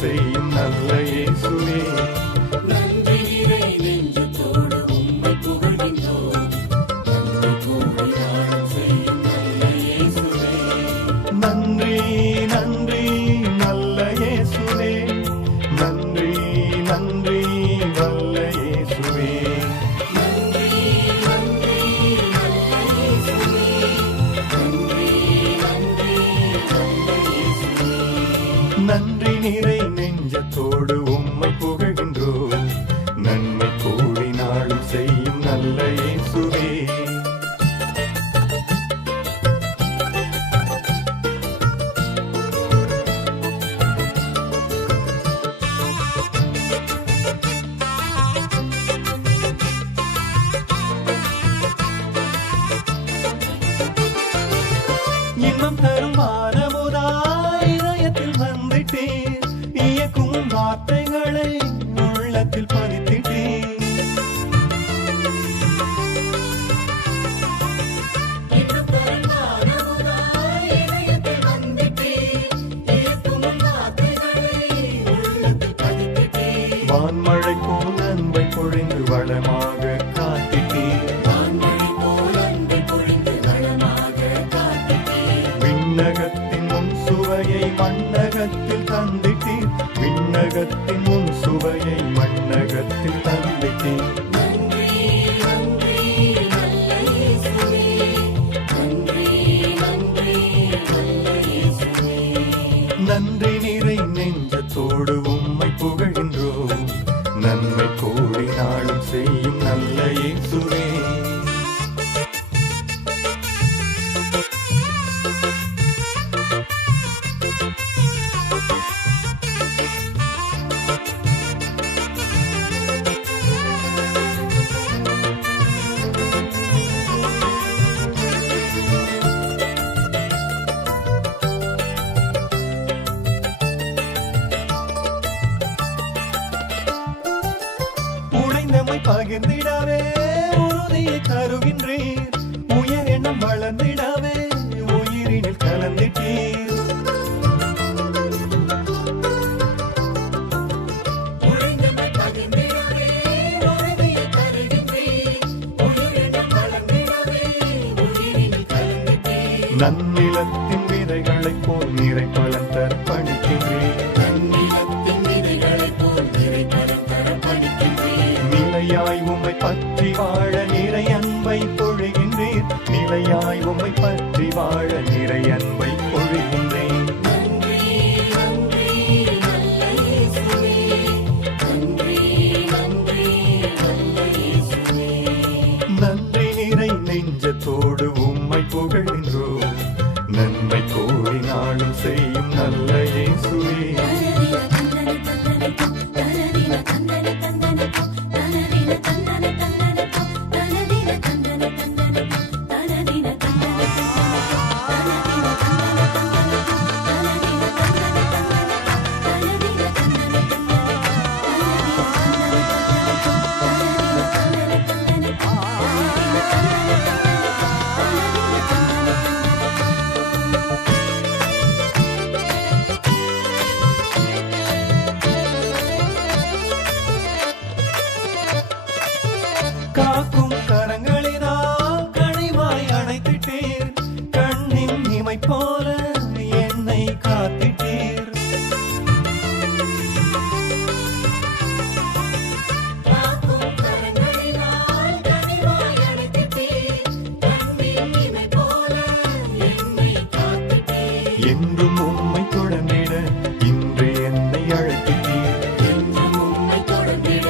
செய்யும் நல்ல இயேசுவே. நன்றி நிறை நெஞ்சத்தோடு உம்மை புகழ்கின்றோம். நன்றி கூறி நாளும் செய்யும் நல்ல இயேசுவே. நன்றி நன்றி நல்ல இயேசுவே. நன்றி நன்றி நல்ல இயேசுவே. நன்றி நன்றி நல்ல இயேசுவே. நன்றி நன்றி நல்ல இயேசுவே. நன்றி நிறை நெஞ்சத்தோடு உம்மை புகழ்கின்றோம். நன்மை கூடி நாளும் செய்யும் நல்ல இயேசுவே. இன்பம் தரும் மானமுதாய் இதயத்தில் வந்திட்டீர். இயக்கும் வார்த்தைகளை உள்ளத்தில் பதித்திட்டீர். இன்பம் தரும் ஞானமுதாய் இதயத்தில் வந்திட்டீர். இயக்கும் வார்த்தைகளை உள்ளத்தில் பதித்திட்டீர். வான்மழை போல் அன்பை பொழிந்து வளமாக காத்திட்டீர். வான்மழை போல் அன்பை பொழிந்து வளமாக காத்திட்டீர். விண்ணகத்தின் முன் சுவையை மண்ணகத்தில் தந்திட்டீர். விண்ணகத்தின் முன் சுவையை மண்ணகத்தில் தந்திட்டீர். நன்றி நன்றி நல்ல இயேசுவே. நன்றி நன்றி நல்ல இயேசுவே. நன்றி நிறை நெஞ்சத்தோடு உம்மை புகழ்கின்றோம். நன்மை கூடி நாளும் செய்யும் நல்ல இயேசுவே. உடைந்தமை பகிர்ந்திடவே உறுதியை தருகின்றீர். உயர் எண்ணம் வளர்ந்திடவே உயிரினில் கலந்திட்டீர். உடைந்தமை பகிர்ந்திடவே உறுதியை தருகின்றீர். உயிரினம் வளர்ந்திடவே உயிரினில் கலந்திட்டீர். நன்னிலத்தின் விதைகளைப் போல் நிறை பலன் தர்ப்பணிக்கின்றீர். நன்னிலத்தின் விதைகளைப் போல் நிறைபலம் தரப்பணிக்கின்றீர். நிலையாய் உம்மை பற்றி வாழ நிறை அன்பை பொழிகின்றீர். நிலையாய் உம்மை பற்றி வாழ நிறை அன்பை பொழிகின்றேன். நன்றி நன்றி நல்ல இயேசுவே. நன்றி நன்றி நல்ல இயேசுவே. நன்றி நிறை நெஞ்சத்தோடு உம்மை புகழ்கின்றோம். நன்மை கூடி நாளும் செய்யும் நல்ல இயேசுவே. காக்கும் கரங்களினால் கனிவாய் அணைத்திட்டீர். கண்ணின் இமை போல என்னை காத்திட்டீர். காக்கும் கரங்களினால் கனிவாய் அணைத்திட்டீர். கண்ணின் இமை போல என்னை காத்திட்டீர். என்றும் உம்மை தொடர்ந்திட இன்று என்னை அழைத்திட்டீர். என்றும் உம்மை தொடர்ந்திட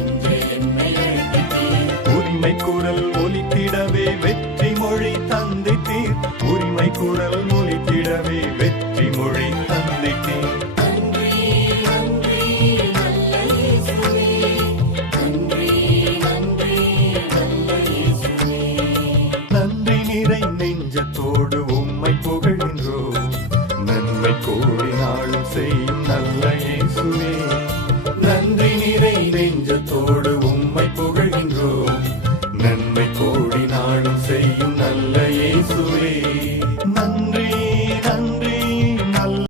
இன்று என்னை அழைத்திட்டீர். உரிமை குரல் ஒலித்திடவே வெற்றி மொழி தந்திட்டீர். உரிமை குரல் ஒலித்திடவே வெற்றி மொழி தந்திட்டீர். நன்றி நன்றி நல்ல இயேசுவே. நன்றி நன்றி நல்ல இயேசுவே. நன்றி நிறை நெஞ்சத்தோடு உம்மை புகழ்கின்றோம். நன்மை கூடி நாளும் செய்யும் நல்ல இயேசுவே. நன்றி நிறை நெஞ்சத்தோடு